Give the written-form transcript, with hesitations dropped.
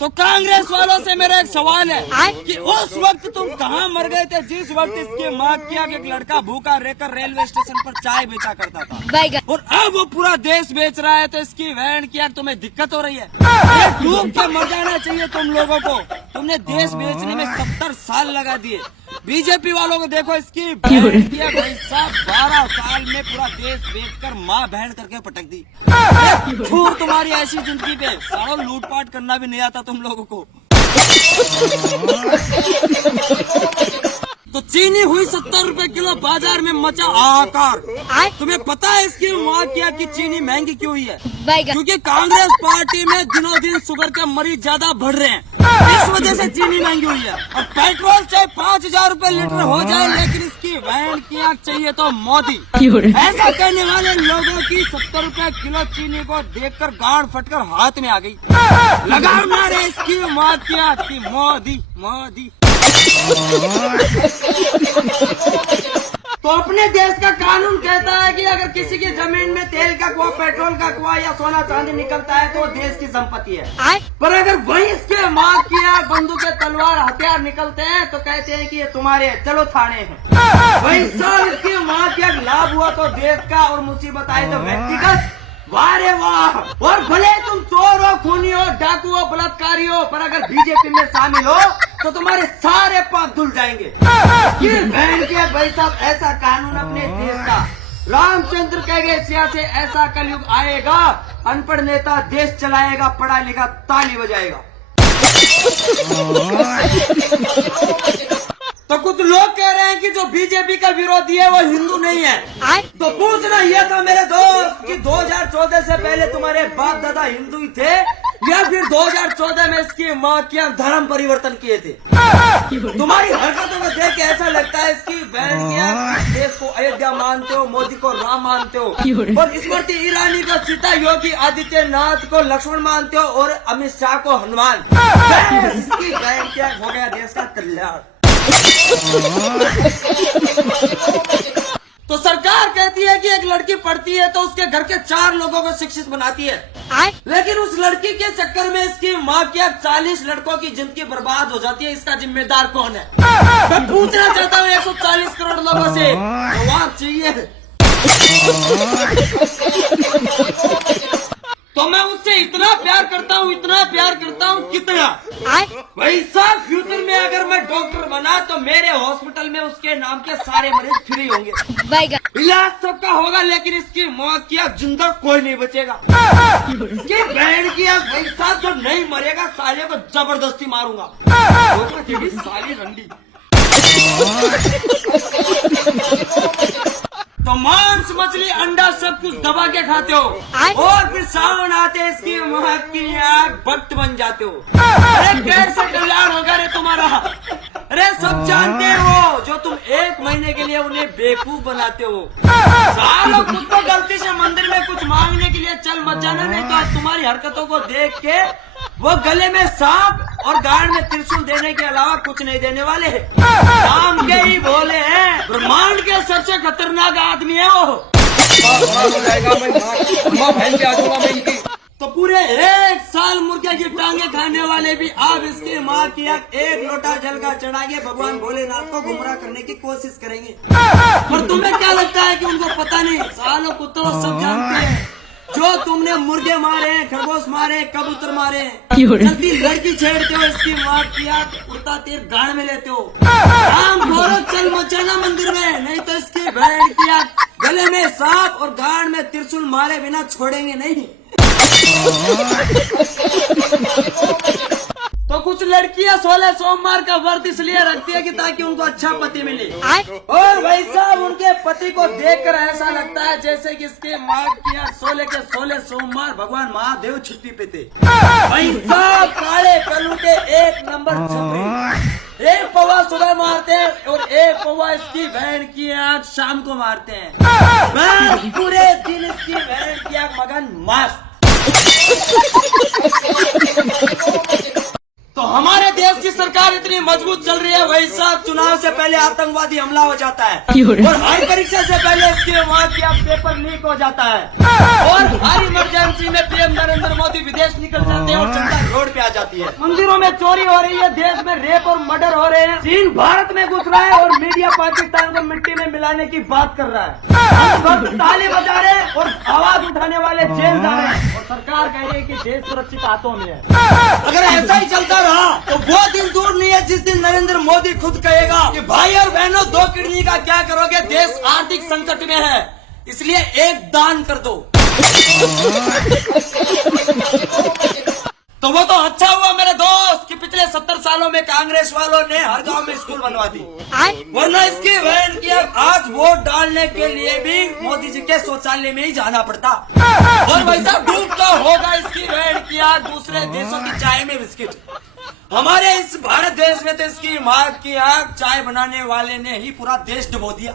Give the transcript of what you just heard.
तो कांग्रेस वालों से मेरा एक सवाल है कि उस वक्त तुम कहाँ मर गए थे जिस वक्त इसकी माँ किया कि एक लड़का भूखा रहकर रेलवे स्टेशन पर चाय बेचा करता था, और अब वो पूरा देश बेच रहा है, तो इसकी वैन किया तुम्हें दिक्कत हो रही है। ये डूब के मर जाना चाहिए तुम लोगों को। तुमने देश बेचने में 70 साल लगा दिए। बीजेपी वालों को देखो, इसकी बहन किया भाई साहब 12 साल में पूरा देश बेचकर माँ बहन करके पटक दी। छूर तुम्हारी ऐसी जिंदगी पे सालों लूटपाट करना भी नहीं आता तुम लोगों को। तो चीनी हुई 70 रुपए किलो, बाजार में मचा हाहाकार। तुम्हें पता है इसकी माँ क्या की चीनी महंगी क्यों हुई है? क्योंकि कांग्रेस पार्टी में दिनों दिन शुगर के मरीज ज्यादा बढ़ रहे हैं, इस वजह से चीनी महंगी हुई है। और पेट्रोल चाहे 5000 रुपए लीटर हो जाए, लेकिन इसकी वैन की आग चाहिए तो मोदी। ऐसा करने वाले लोगों की 70 रुपए किलो चीनी को देखकर गांड फटकर हाथ में आ गई। लगाम मारे इसकी माँ की आग की, मोदी मोदी। तो अपने देश का कानून कहता है कि अगर किसी की जमीन में तेल का कुआं, पेट्रोल का कुआं या सोना चांदी निकलता है तो वो देश की संपत्ति है। पर अगर वही इसके माँ की आग, बंदूक, तलवार, हथियार निकलते हैं तो कहते हैं कि ये तुम्हारे हैं, चलो थाने हैं। वही साल इसकी माँ की आग लाभ हुआ तो देश का, और मुसीबत आए तो व्यक्तिगत। वाह रे वाह। और भले तुम चोर हो, खूनी हो, डाकू हो, बलात्कारी हो, पर अगर बीजेपी में शामिल हो तो तुम्हारे सारे पाप धुल जाएंगे। बहन के भाई साहब, ऐसा कानून अपने देश का। रामचंद्र कह गए सिया से ऐसा कलयुग आएगा, अनपढ़ नेता देश चलाएगा, पढ़ा लिखा ताली बजाएगा। तो कुछ लोग कह रहे हैं कि जो बीजेपी का विरोधी है वो हिंदू नहीं है। तो पूछना यह था मेरे दोस्त कि 2014 से पहले तुम्हारे बाप दादा हिंदू ही थे या फिर 2014 में इसकी माँ की धर्म परिवर्तन किए थे? तुम्हारी हरकतों को देख के ऐसा लगता है इसकी बहन की देश को अयोध्या मानते हो, मोदी को राम मानते हो, और स्मृति ईरानी को सीता, योगी आदित्यनाथ को लक्ष्मण मानते हो, और अमित शाह को हनुमान। इसकी बहन क्या हो गया देश का कल्याण। तो सरकार कहती है कि एक लड़की पढ़ती है तो उसके घर के 4 लोगों को शिक्षित बनाती है, लेकिन उस लड़की के चक्कर में इसकी माँ की 40 लड़कों की जिंदगी बर्बाद हो जाती है। इसका जिम्मेदार कौन है? मैं पूछना चाहता हूँ 140 करोड़ लोगों से जवाब चाहिए। तो मैं उससे इतना प्यार करता हूँ, इतना प्यार करता हूँ, कितना भाई साहब, फ्यूचर में अगर मैं डॉक्टर बना तो मेरे हॉस्पिटल में उसके नाम के सारे मरीज फ्री होंगे, इलाज सबका होगा, लेकिन इसकी मौत की जिंदा कोई नहीं बचेगा। इसकी बहन की भाई साहब जो नहीं मरेगा साले को जबरदस्ती मारूंगा। साली रंडी। तो मांस, मछली, अंडा सब कुछ दबा के खाते हो, और फिर सावन आते इसकी माँ की भक्त बन जाते हो। अरे कैसे कल्याण होगा रे तुम्हारा? अरे सब जानते हो जो तुम 1 महीने के लिए उन्हें बेवकूफ बनाते हो। सालों खुद को गलती से मंदिर में कुछ मांगने के लिए चल मत जाना, नहीं तो आज तुम्हारी हरकतों को देख के वो गले में सांप और गाड़ में त्रिशूल देने के अलावा कुछ नहीं देने वाले हैं। नाम के ही भोले हैं, ब्रह्मांड के सबसे खतरनाक आदमी है वो। तो पूरे 1 साल मुर्गे की टांगे खाने वाले भी अब इसकी माँ की 1 लोटा जल का चढ़ा के भगवान भोलेनाथ को गुमराह करने की कोशिश करेंगे। और तुम्हें क्या लगता है कि उनको पता नहीं? सालों कुत्तों सब जानते हैं। जो तुमने मुर्गे मारे, खरगोश मारे, कबूतर मारे, जल्दी लड़की छेड़ते हो, इसकी माँ की उड़ता तीर गाड़ में लेते हो। राम घोरो चल मचाना मंदिर में, नहीं तो इसकी बहन की गले में सांप और गाड़ में त्रिशूल मारे बिना छोड़ेंगे नहीं। तो कुछ लड़कियां 16 सोमवार का व्रत इसलिए रखती है कि ताकि उनको अच्छा पति मिले, और भाई साहब उनके पति को देखकर ऐसा लगता है जैसे कि इसके माँ की 16 के 16 सोमवार भगवान महादेव छुट्टी पे थे। भाई साहब काले कलूटे 1 नंबर छपरी, 1 पौवा सुबह मारते हैं और 1 पौवा इसकी बहन की आँख शाम को मारते हैं। पूरे दिन इसकी बहन की आँख मगन मस्त। तो हमारे देश की सरकार इतनी इतनी मजबूत चल रही है, वही साहब चुनाव से पहले आतंकवादी हमला हो जाता है और हर परीक्षा से पहले इसके वहाँ की पेपर लीक हो जाता है और हर इमरजेंसी में पीएम नरेंद्र मोदी विदेश निकल जाते हैं और जनता रोड पे आ जाती है। मंदिरों में चोरी हो रही है, देश में रेप और मर्डर हो रहे हैं, चीन भारत में घुस रहा है और मीडिया पाकिस्तान को मिट्टी में मिलाने की बात कर रहा है। ताली बजा रहे हैं और आवाज उठाने वाले जेल जा रहे हैं और सरकार कह रही है कि देश सुरक्षित हाथों में है। अगर ऐसा ही चलता रहा तो वो दिन दूर नहीं है जिस दिन नरेंद्र मोदी खुद कहेगा कि भाई और बहनों 2 किडनी का क्या करोगे, देश आर्थिक संकट में है, इसलिए एक दान कर दो। तो वो तो अच्छा हुआ मेरे दोस्त कि पिछले 70 सालों में कांग्रेस वालों ने हर गांव में स्कूल बनवा दी, वरना इसकी वैन की आज वोट डालने के लिए भी मोदी जी के शौचालय में ही जाना पड़ता और वैसा डूबता होगा इसकी वैन की आज दूसरे देशों की चाय में बिस्किट। हमारे इस भारत देश में तो इसकी माँ की आग चाय बनाने वाले ने ही पूरा देश डुबो दिया।